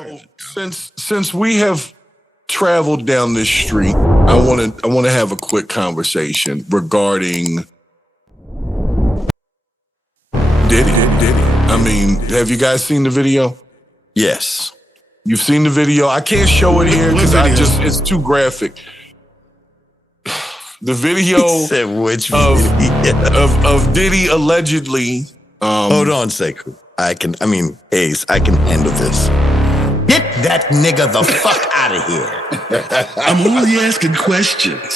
So since we have traveled down this street, I want to have a quick conversation regarding Diddy. I mean, have you guys seen the video? Yes. You've seen the video? I can't show it here because it's too graphic. The video of Diddy allegedly. Hold on a second. Ace, I can handle this. Get that nigga the fuck out of here. I'm only asking questions.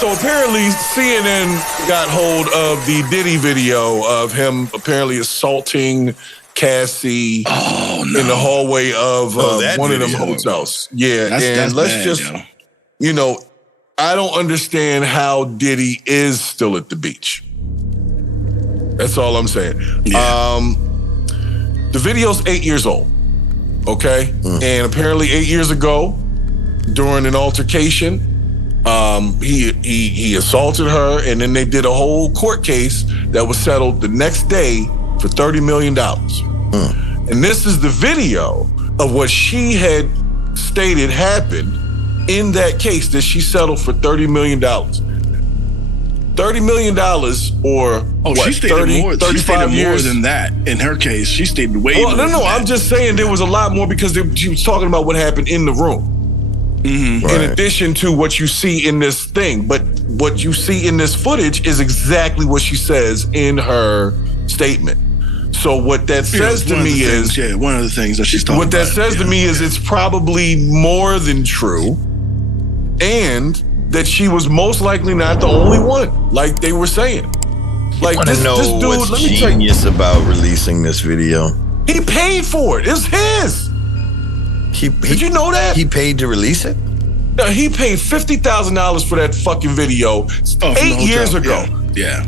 So apparently CNN got hold of the Diddy video of him apparently assaulting Cassie in the hallway of one of them hotels. Yeah, that's let's bad, just, I don't understand how Diddy is still at the beach. That's all I'm saying. Yeah. The video's 8 years old, okay? And apparently 8 years ago, during an altercation, he assaulted her, and then they did a whole court case that was settled the next day for $30 million. And this is the video of what she had stated happened in that case that she settled for $30 million. $30 million or what, she stated 30, more, 35 she stated years? more than that. In her case, she stated way more than No, that. I'm just saying there was a lot more because she was talking about what happened in the room. Mm-hmm. In addition to what you see in this thing. But what you see in this footage is exactly what she says in her statement. So what that says to me is... one of the things that she's talking about. What that says to me is it's probably more than true, and that she was most likely not the only one, like they were saying. Like this dude, what's let me tell you, genius about releasing this video? he paid for it. It's his. Did you know that? He paid to release it? No, he paid $50,000 for that fucking video 8 years ago. Yeah.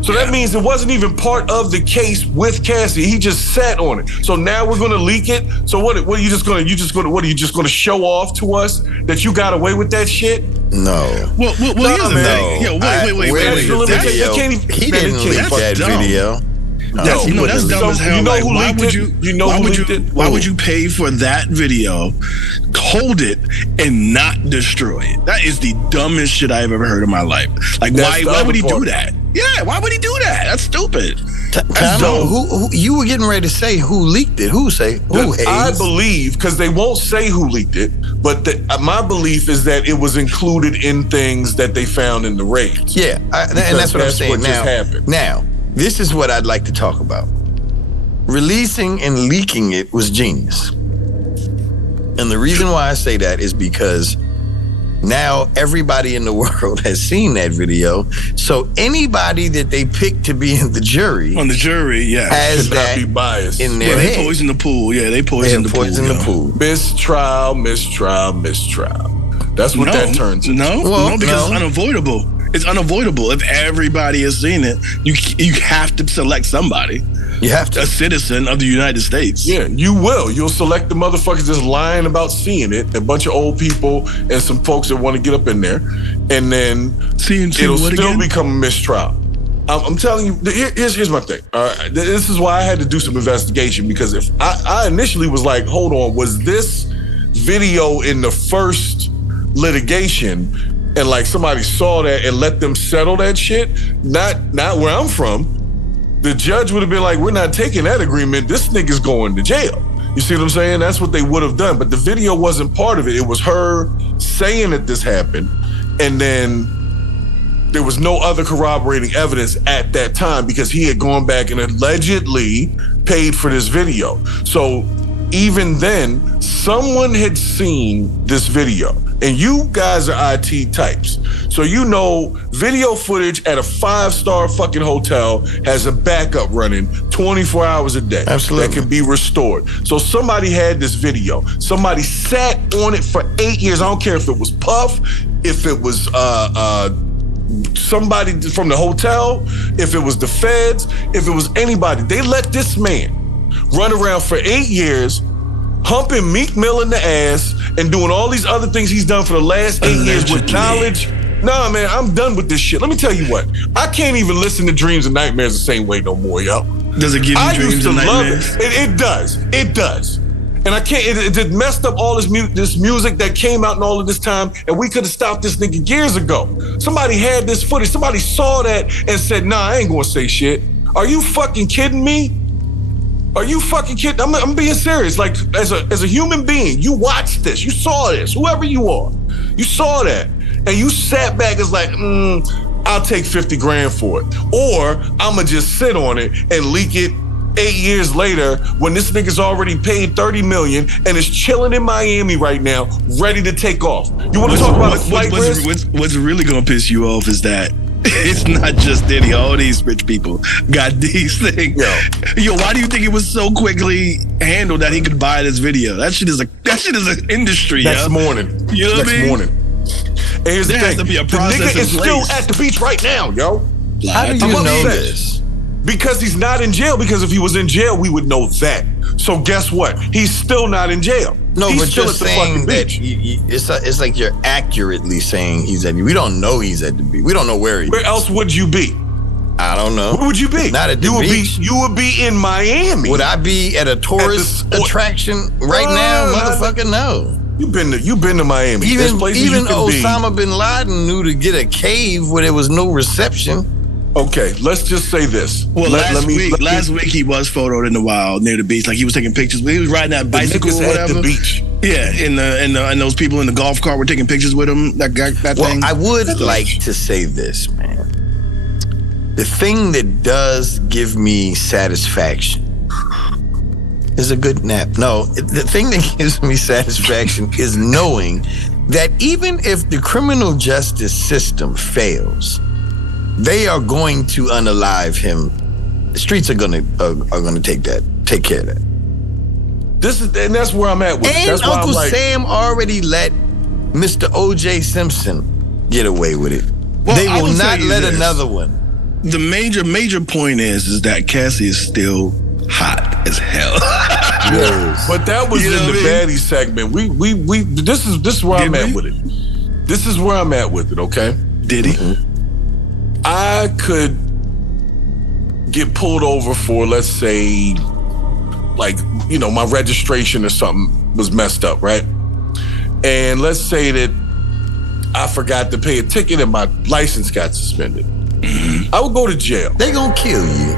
So that means it wasn't even part of the case with Cassie. He just sat on it. So now we're gonna leak it. So what are you just gonna show off to us that you got away with that shit? No. Well, here's the thing. Yo, wait. He didn't leak that video. No, that's dumb as hell. You know who leaked it? Why would you pay for that video, hold it, and not destroy it? That is the dumbest shit I've ever heard in my life. Like, why would he do that? Yeah, why would he do that? That's stupid. That's dumb. Who you were getting ready to say who leaked it? Who? I believe, because they won't say who leaked it, but my belief is that it was included in things that they found in the raids. Yeah, and that's what I'm saying. Just happened. Now, this is what I'd like to talk about. Releasing and leaking it was genius. And the reason why I say that is because now everybody in the world has seen that video. So anybody that they pick to be in the jury, has that be biased in their head. They poison the pool. Yeah, they poison the pool. Mistrial. That's what that turns into. No, because it's unavoidable. It's unavoidable. If everybody has seen it, you have to select somebody. You have to. A citizen of the United States. Yeah, you will. You'll select the motherfuckers that's lying about seeing it, a bunch of old people and some folks that want to get up in there, and then it'll still become a mistrial. I'm telling you, here's my thing. All right, this is why I had to do some investigation, because if I initially was like, hold on, was this video in the first litigation and like somebody saw that and let them settle that shit? Not where I'm from. The judge would have been like, we're not taking that agreement. This nigga's going to jail. You see what I'm saying? That's what they would have done. But the video wasn't part of it. It was her saying that this happened. And then there was no other corroborating evidence at that time because he had gone back and allegedly paid for this video. So even then, someone had seen this video. And you guys are IT types. So you know video footage at a 5-star fucking hotel has a backup running 24 hours a day. Absolutely. That can be restored. So somebody had this video. Somebody sat on it for 8 years. I don't care if it was Puff, if it was somebody from the hotel, if it was the feds, if it was anybody. They let this man run around for 8 years humping Meek Mill in the ass and doing all these other things he's done for the last 8 years with knowledge. Man, I'm done with this shit. Let me tell you what. I can't even listen to Dreams and Nightmares the same way no more, yo. Does it give you dreams and nightmares? It does. It does. And I can't. It messed up all this music that came out in all of this time, and we could have stopped this nigga years ago. Somebody had this footage. Somebody saw that and said, "Nah, I ain't gonna say shit." Are you fucking kidding me? Are you fucking kidding? I'm being serious. Like as a human being, you watched this, you saw this. Whoever you are, you saw that, and you sat back as like, I'll take 50 grand for it, or I'ma just sit on it and leak it 8 years later when this nigga's already paid $30 million and is chilling in Miami right now, ready to take off. You want to talk about a flight risk? What's really gonna piss you off is that it's not just Diddy. All these rich people got these things. Yo, why do you think it was so quickly handled that he could buy this video? That shit is an industry. Next morning. You know what I mean? Next morning. And here's the thing. Has to be a process. The nigga is still at the beach right now, yo. How do you know this? Because he's not in jail. Because if he was in jail, we would know that. So guess what? He's still not in jail. No, he's but still you're at the saying fucking that beach. it's like you're accurately saying he's at. We don't know he's at the beach. We don't know where he is. Where else would you be? I don't know. Where would you be? Not at the beach. You would be in Miami. Would I be at a tourist attraction right now? Motherfucker, no. You've been to Miami. Even Osama bin Laden knew to get a cave where there was no reception. Okay, let's just say this. Well, last week he was photoed in the wild near the beach, like he was taking pictures. He was riding that bicycle or whatever. At the beach. Yeah, and those people in the golf cart were taking pictures with him. That thing. I would like to say this, man. The thing that does give me satisfaction is a good nap. No, the thing that gives me satisfaction is knowing that even if the criminal justice system fails, they are going to unalive him. The streets are gonna take care of that. And that's where I'm at with it. And That's why Uncle I'm like, Sam already let Mr. O.J. Simpson get away with it. Well, they will not let another one. The major point is that Cassie is still hot as hell. Yes. But that was in the baddie segment. This is where I'm at with it. This is where I'm at with it, okay? Did he? Mm-hmm. I could get pulled over for, let's say, like, my registration or something was messed up, right? And let's say that I forgot to pay a ticket and my license got suspended. Mm-hmm. I would go to jail. They gonna kill you.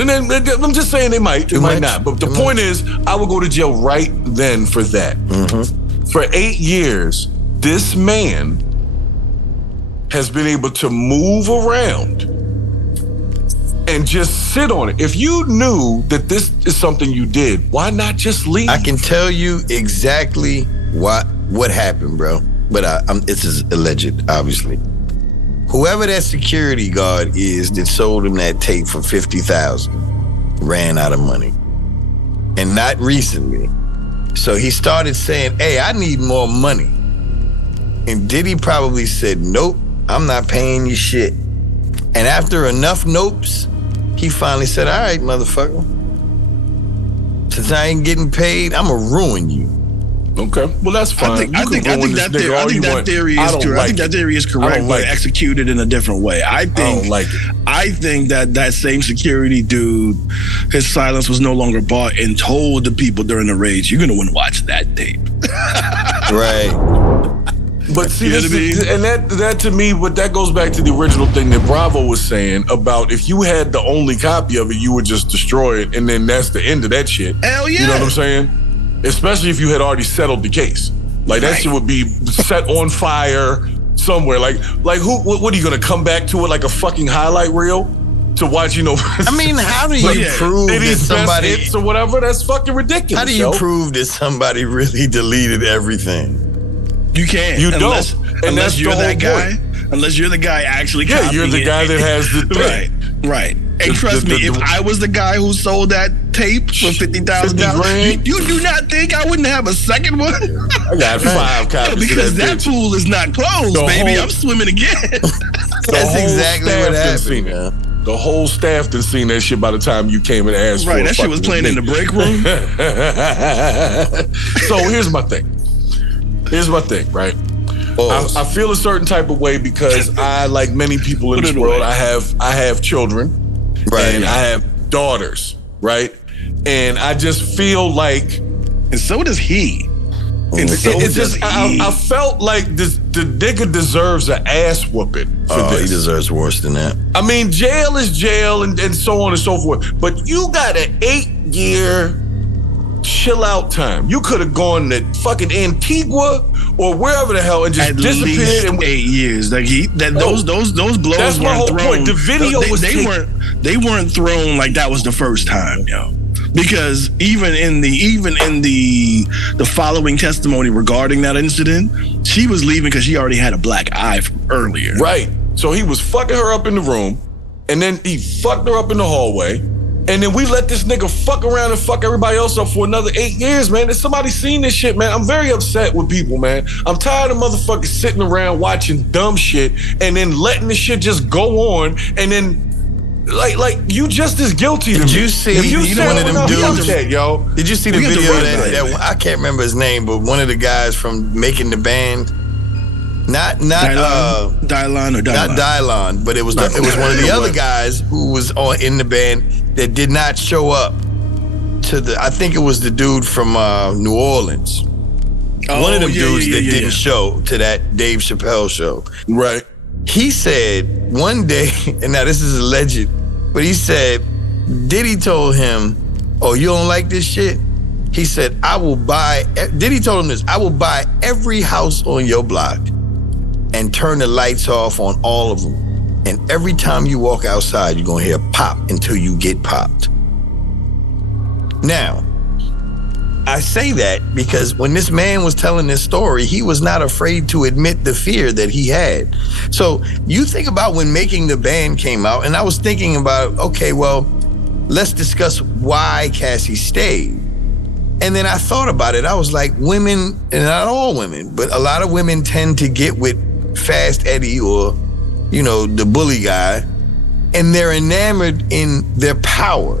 And then I'm just saying they might not. But the point is, I would go to jail right then for that. Mm-hmm. For 8 years, this man has been able to move around and just sit on it. If you knew that this is something you did, why not just leave? I can tell you exactly what happened, bro. But this is alleged, obviously. Whoever that security guard is that sold him that tape for $50,000 ran out of money. And not recently. So he started saying, hey, I need more money. And Diddy probably said, nope, I'm not paying you shit. And after enough nopes, he finally said, all right, motherfucker. Since I ain't getting paid, I'm going to ruin you. Okay, well that's fine. I think that theory is correct. I think that theory is correct, but executed in a different way. I don't like it. I think that same security dude, his silence was no longer bought and told the people during the rage, "You're gonna want to watch that tape." Right. But see, that to me, but that goes back to the original thing that Bravo was saying about if you had the only copy of it, you would just destroy it, and then that's the end of that shit. Hell yeah. You know what I'm saying? Especially if you had already settled the case. Like that shit would be set on fire somewhere. Like what are you gonna come back to it like a fucking highlight reel to watch? I mean, how do you prove that somebody hits or whatever? That's fucking ridiculous. How do you prove that somebody really deleted everything? You can't. You don't. Unless you're that guy. Unless you're the guy actually. Yeah, you're the guy that has the thing. Right. And trust me, if I was the guy who sold that tape for $50,000, you do not think I wouldn't have a second one? I got 5 copies. Because that pool is not closed, baby. I'm swimming again. That's exactly what happened. The whole staff done seen that shit by the time you came and asked for it. Right, that shit was playing in the break room. So here's my thing, right? I feel a certain type of way because I, like many people in this world, I have children. Right. And I have daughters, right? And I just feel like, and so does he. And so does he. I felt like the nigga deserves an ass whooping for this. He deserves worse than that. I mean, jail is jail and so on and so forth. But you got an 8-year chill out time. You could have gone to fucking Antigua or wherever the hell and just disappeared. Least 8 years. Like those blows that's my whole weren't thrown. Point. The video they weren't thrown like that was the first time, yo. Because even in the following testimony regarding that incident, she was leaving because she already had a black eye from earlier. Right. So he was fucking her up in the room, and then he fucked her up in the hallway, and then we let this nigga fuck around and fuck everybody else up for another 8 years, man. Has somebody seen this shit, man? I'm very upset with people, man. I'm tired of motherfuckers sitting around watching dumb shit and then letting the shit just go on, and then like you just as guilty to me. Did you see one of them dudes? Yo. Did you see the video that I can't remember his name, but one of the guys from Making the Band? Not Dylon, but it was one of the other guys who was in the band that did not show up to I think it was the dude from New Orleans. One of them dudes that didn't show to that Dave Chappelle show. Right. He said one day, and now this is alleged, but he said Diddy told him, "Oh, you don't like this shit?" He said, Diddy told him this, "I will buy every house on your block and turn the lights off on all of them. And every time you walk outside, you're gonna hear pop until you get popped." Now, I say that because when this man was telling this story, he was not afraid to admit the fear that he had. So you think about when Making the Band came out, and I was thinking about, okay, well, let's discuss why Cassie stayed. And then I thought about it. I was like, women, and not all women, but a lot of women tend to get with Fast Eddie or, the bully guy, and they're enamored in their power.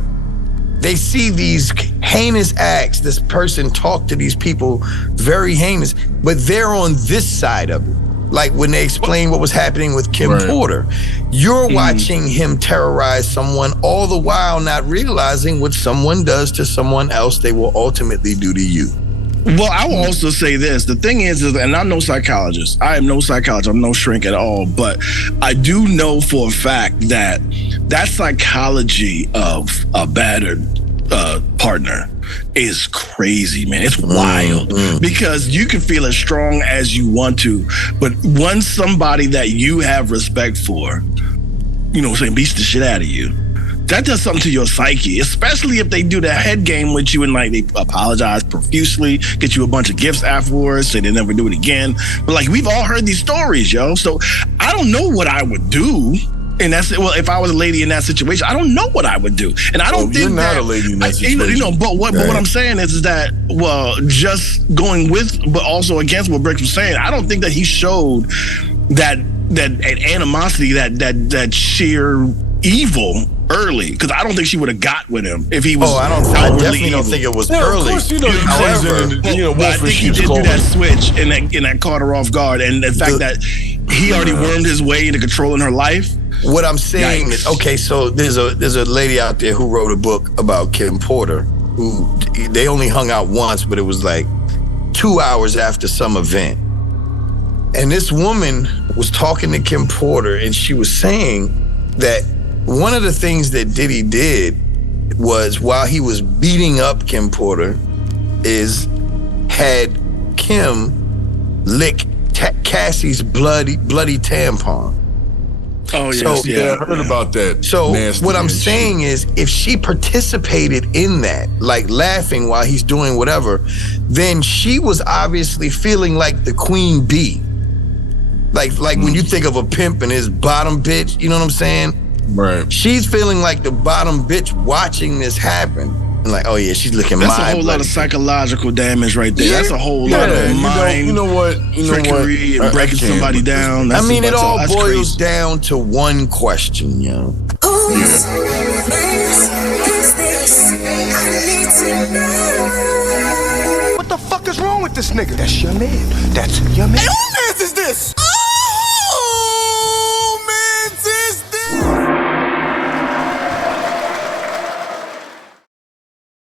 They see these heinous acts. This person talk to these people, very heinous, but they're on this side of it. Like when they explain what was happening with Kim Porter. You're watching him terrorize someone, all the while not realizing what someone does to someone else, they will ultimately do to you. Well, I will also say this. The thing is, and I'm no psychologist. I am no psychologist. I'm no shrink at all. But I do know for a fact that psychology of a battered partner is crazy, man. It's wild because you can feel as strong as you want to, but once somebody that you have respect for, beats the shit out of you, that does something to your psyche, especially if they do the head game with you and like they apologize profusely, get you a bunch of gifts afterwards, say they never do it again. But like we've all heard these stories, yo. So I don't know what I would do. And if I was a lady in that situation, I don't know what I would do. And I don't think you're not a lady in that situation. But what I'm saying is that, well, just going with, but also against what Bricks was saying, I don't think that he showed that animosity, that sheer evil early, because I don't think she would have got with him if he was. I definitely don't think it was early. Of course, however, I think he did do that switch and that caught her off guard, and the fact that he already wormed his way into controlling her life. What I'm saying is, okay, so there's a lady out there who wrote a book about Kim Porter, who they only hung out once, but it was like 2 hours after some event. And this woman was talking to Kim Porter, and she was saying that one of the things that Diddy did was, while he was beating up Kim Porter, is had Kim lick Cassie's bloody tampon. Oh, yes. I heard about that. So what I'm saying is, if she participated in that, like laughing while he's doing whatever, then she was obviously feeling like the queen bee. Like when you think of a pimp and his bottom bitch, you know what I'm saying? Right. She's feeling like the bottom bitch watching this happen. And like, oh yeah, she's licking my That's a whole lot of psychological damage right there. Yeah. That's a whole lot of mind trickery and breaking somebody down. I mean, it all boils down to one question, yo. What the fuck is wrong with this nigga? That's your man. That's your man. Hey, who man is this?